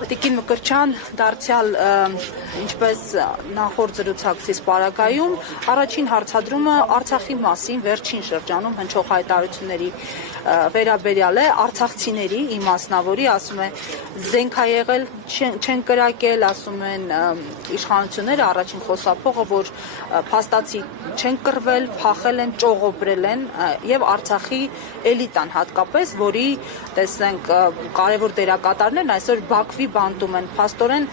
Տիկին Մկրտչյան դարձյալ ինչպես նախորդ զրուցակցից պարագայում առաջին հարցադրումը Արցախի մասին վերջին շրջանում հնչող հայտարարությունների վերաբերյալ է արցախցիների իմասնավորի, ասում է զենք ա եղել, չեն կրակել, ասում են իշխանությունները, առաջին խոսափողը, որ փաստացի չեն կռվել, փախել են, ճողոպրել են եւ Արցախի էլիտան հատկապես, որի տեսնենք կարևոր դերակատարներն այսօր Բաքվի բանտում են, փաստորեն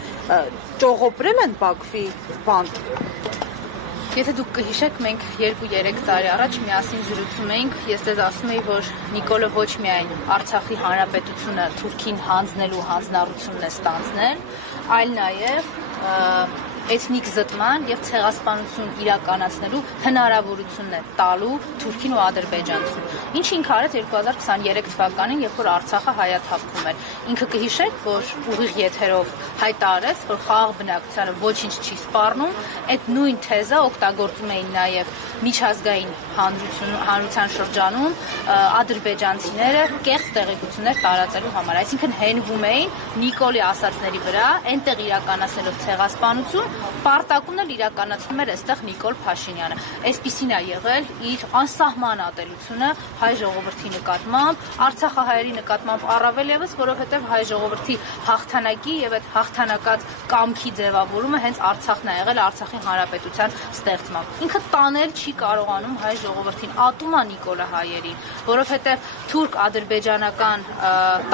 ճողոպրել են Բաքվի բանտ։ Եթե դուք կհիշեք, մենք 2-3 տարի առաջ միասին զրուցում էինք, ես ձեզ ասում էի, որ Նիկոլը ոչ միայն Արցախի հանրապետությունը Թուրքին հանձնելու հանձնառությունն է ստանձնել, այլ նաև էթնիկ զտման եւ ցեղասպանություն իրականացնելու հնարավորությունն է տալու Թուրքին ու Ադրբեջանցուն։ Ինչ ինքը արեց 2023 թվականին, երբ որ Արցախը հայաթափվում էր։ Ինքը կհիշեք, որ ուղիղ եթերով հայտարարեց, որ խաղաղ բնակչությանը ոչինչ չի սպառնում, այդ նույն թեզը օգտագործում էին նաեւ միջազգային հանրության շրջանում ադրբեջանցիները կեղծ տեղեկություններ տարածելու համար, այսինքն հենվում էին Նիկոլի ասածների վրա, այնտեղ իրականացնելով ցեղասպանություն, պարտակունը իրականացնում էր այստեղ Նիկոլ Փաշինյանը։ Այսպիսին է եղել իր անսահման ատելությունը հայ ժողովրդի նկատմամբ, Արցախահայերի նկատմամբ առավել եւս, որովհետեւ հայ ժողովրդի հաղթանակի եւ այդ հաղթանակած կամքի ձևավորումը հենց Արցախն է եղել, Արցախի հանրապետության ստեղծմամբ։ Ինքը տանել չի կարողանում հայ ժողովրդին, ատում է Նիկոլը հայերին, որովհետեւ թուրք-ադրբեջանական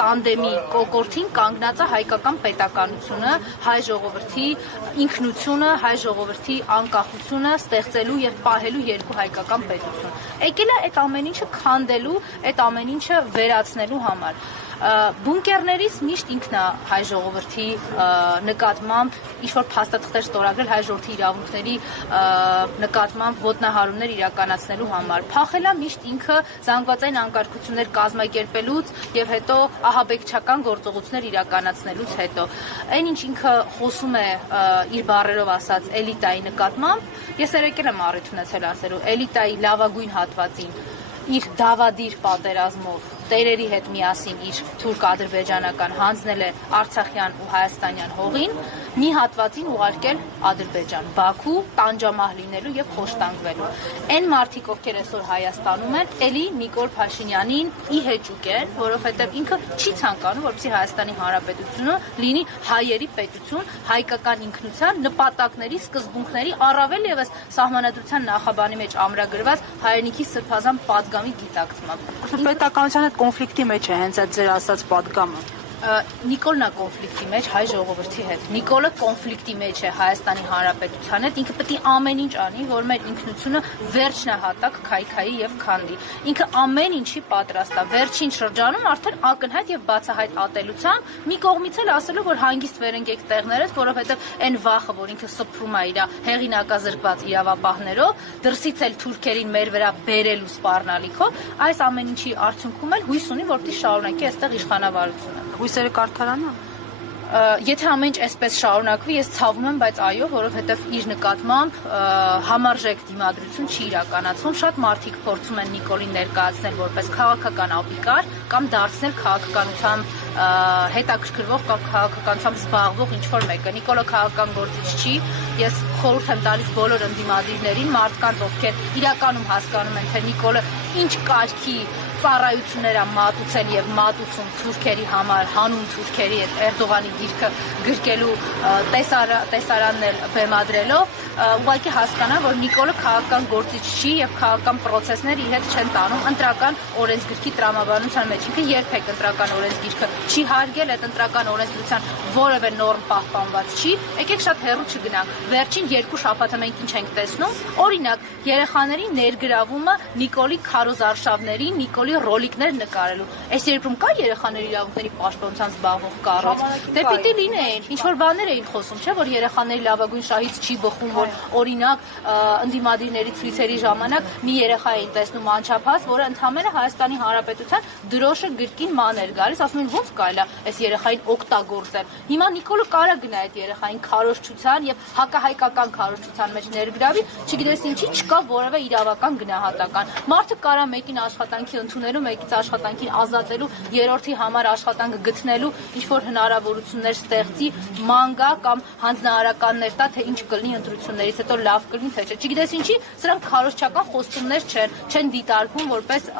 տանդեմի կոկորդին կանգնած է հայկական պետականությունը, հայ ժողովրդի ինքնությունը, հայ ժողովրդի անկախությունը ստեղծելու եւ պահելու երկու հայկական պետություն։ Եկել է այդ ամեն ինչը քանդելու, այդ ամեն ինչը վերացնելու համար։ Բունկերներից միշտ ինքն է հայ ժողովրդի նկատմամբ ինչ-որ փաստաթղթեր ստորագրել հայ ժողովրդի իրավունքների նկատմամբ ոտնահարումներ իրականացնելու համար։ Փախել է միշտ ինքը զանգվածային անկարգություններ կազմակերպելուց եւ հետո ահաբեկչական գործողություններ իրականացնելուց հետո։ Այն ինչ ինքը խոսում է իր բառերով ասած էլիտայի նկատմամբ, ես եկել եմ առիթ ունեցել ասելու էլիտայի լավագույն հատվածին իր դավադիր պատերազմով տերերի հետ միասին իր թուրք-ադրբեջանական հանձնել է Արցախյան ու Հայաստանյան հողին, մի հատվածին ուղարկել Ադրբեջան, Բաքու, տանջամահ լինելու եւ խոշտանգվելու։ Այն մարդիկ, ովքեր այսօր Հայաստանում են, էլի Նիկոլ Փաշինյանին ի հեճուկ են, որովհետեւ ինքը չի ցանկանում, որպեսզի Հայաստանի Հանրապետությունը լինի հայերի պետություն, հայկական ինքնության նպատակների, սկզբունքների, առավել եւս Սահմանադրության նախաբանի մեջ ամրագրված հայրենիքի սրբազան պատգամի գիտակցմամբ։ Պետականության կոնֆլիկտի մեջ է հենց այդ ձեր ասած պատգամը։ Նիկոլն է կոնֆլիկտի մեջ հայ ժողովրդի հետ։ Նիկոլը կոնֆլիկտի մեջ է Հայաստանի Հանրապետության հետ։ Ինքը պետք է ամեն ինչ անի, որ մեր ինքնությունը վերջնահատակ քայքայի եւ քանդի։ Ինքը ամեն ինչի պատրաստ է։ Վերջին շրջանում արդեն ակնհայտ եւ բացահայտ ատելությամբ մի կողմից էլ ասելու, որ հանգիստ վերընկեք տեղներդ, որովհետեւ այն վախը, որ ինքը սփռում է իր հեղինակազրկված իրավապահներով, դրսից էլ թուրքերին մեր վրա բերելու սպառնալիքով, այս ամեն ինչի արդյունքում էլ հույս ունի, որպեսզի շարունակի այստեղ իշխանավարությունը։ Հույսերը կարդարանա։ Եթե ամեն ինչ այսպես շարունակվի, ես ցավում եմ, բայց այո, որովհետև իր նկատմամբ համարժեք դիմադրություն չի իրականացվում։ Շատ մարդիկ փորձում են Նիկոլին ներկայացնել որպես քաղաքական ապիկար կամ դարձնել քաղաքականությամբ հետաքրքրվող կամ քաղաքականությամբ զբաղվող ինչ-որ մեկը։ Նիկոլը քաղաքական գործիչ չի։ Ես խորհուրդ եմ տալիս բոլոր ընդդիմադիրներին, մարդկանց, ովքեր իրականում հասկանում են, թե Նիկոլը ինչ կարգի ծառայություններ է մատուցել եւ մատուցում թուրքերի համար, հանուն թուրքերի այդ Էրդողանի դիրքը գրկելու տեսարանն էլ բեմադրելով, ուղղակի հասկանա, որ Նիկոլը քաղաքական գործիչ չի եւ քաղաքական process-ներ իր հետ չեն տանում ընտրական օրենսգրքի տրամաբանության մեջ։ Ինքը երբեք ընտրական օրենսգիրքը չի հարգել, այդ ընտրական օրենսդրության որևէ նորմ պահպանված չի։ Եկեք շատ հեռու չգնանք։ Վերջին 2 շաբաթը մենք ինչ ենք տեսնում։ Օրինակ, երեխաների ներգրավումը Նիկոլի քարոզարշավների, Նիկոլի ռոլիկներ նկարելու։ Այս երկրում կա երեխաների իրավունքների պաշտպանությամբ զբաղվող կառույց։ Դե պիտի լինեին, ինչ որ բաներ էին խոսում, չէ՞ որ երեխաների լավագույն շահից չի բխում, որ օրինակ ընդդիմադիրների ցույցերի ժամանակ մի երեխա էին տեսնում անչափահաս, որը ընդհանրապես Հայաստանի Հանրապետության դրոշը գրկին ման էր գալիս, ասում են ո՞նց կարելի է այս երեխային օգտագործել։ Հիմա Նիկոլը կարա գնա այդ երեխային քարոզչության եւ հակահայկական քարոզչության մեջ ներգրավի, չգիտես ինչի չկա որևէ իրավական գնահատական։ Մարդը կարա մեկին աշխատանքի ընդունելու, մեկից աշխատանքին ազատելու, երրորդի համար աշխատանք գտնելու, ինչ որ հնարավորություններ ստեղծի, ման գա կամ հանձնարարականներ տա, թե ինչ կլինի ընտրություններից հետո լավ կլինի, թե չէ։ Չգիտես ինչի, սրանք քարոզչական խոստումներ չեն դիտարկվում որպես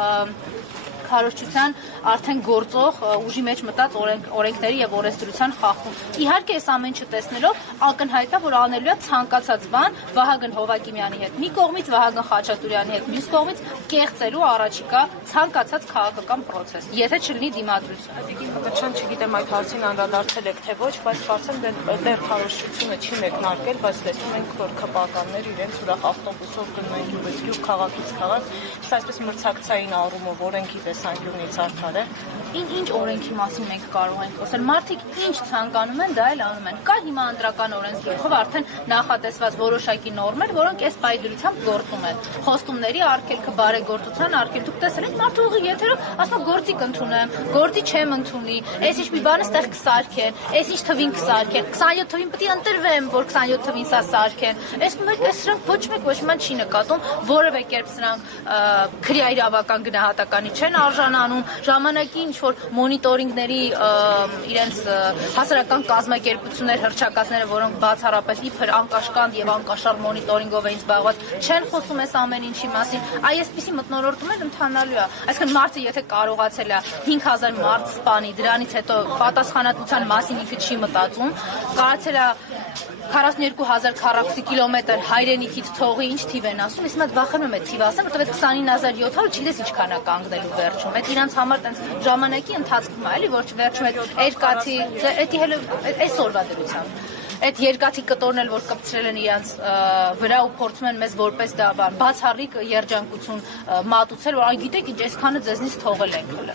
քարոզչության արդեն գործող ուժի մեջ մտած օրենքների եւ օրենսդրության խախտում։ Իհարկե, այս ամեն ինչը տեսնելով ակնհայտ է, որ անելու է ցանկացած բան Վահագն Հովակիմյանի հետ մի կողմից, Վահագն Խաչատուրյանի հետ մյուս կողմից կեղծելու առաջիկա ցանկացած քաղաքական process, եթե չլինի դիմադրություն։ Տիկին Մկրտչյան, չգիտեմ այդ հարցին անդրադարձել եք թե ոչ, բայց կարծեմ դեռ քարոզչությունը չի մեկնարկել, բայց տեսնում ենք, որ քպականներ իրենց ուրախ ավտոբուսով գնում են գյուղից գյուղ, քաղաքից քաղաք, այսպես մրցակցային առումով օրենքի տեսանկյունից արդար է։ Ինչ օրենքի մասին մենք կարող ենք խոսել։ Մարդիկ ինչ ցանկանում են, դա էլ անում են։ Կա հիմա ընտրական օրենսգիրքով արդեն նախատեսված որոշակի նորմեր, որոնք այս պայդրությամբ գործում են։ Խոստումների արգելքը, բարեգործության արգելքը, դուք տեսել եք մարդու ուղիղ եթերով, ասում գործի կընդունեմ, գործի չեմ ընդունի, այս ինչ մի բան ստեղ կսարքեն, այս ինչ թվին կսարքեն, 27 թվին պետք է ընտրվեմ, որ 27 թվին սա սարքեն։ Այս սրանք ոչ մի չի նկատում, որևէ կերպ սրանք քրեա իրավական գնահատականի չեն արժանանում, ժամանակի ինչ որ մոնիտորինգների իրենց հասարակական կազմակերպություններ, հռչակածները, որոնք բացառապես իբր անկաշկանդ եւ անկաշառ մոնիտորինգով էին զբաղված, չեն խոսում այս ամեն ինչի մասին։ Այսպիսի մթնոլորտումներ ընթանալու է։ Այսինքն մարդը եթե կարողացել է 5000 մարդ սպանի, դրանից հետո պատասխանատվության մասին ինքը չի մտածում, կարողացել է 42000 քառակուսի կիլոմետր հայրենիքից թողի, ինչ թիվ են ասում, իսկ մատ վախենում եմ թիվ ասեմ, որովհետեւ 29700 չգիտես ինչքան է կանգնելու վերջում։ Այդ իրանց համար տենց ժամանակի ընթացքում է, էլի, որ վերջում այդ երկաթի, դա հələ այսօրվա դրությամբ։ Այդ երկաթի կտորն էլ որ կպցրել են իրանց վրա ու փորձում են մեզ որպես դա բան բացառիկ երջանկություն մատուցել, որ այն գիտեք ինչ այսքանը ձեզնից թողել ենք հələ։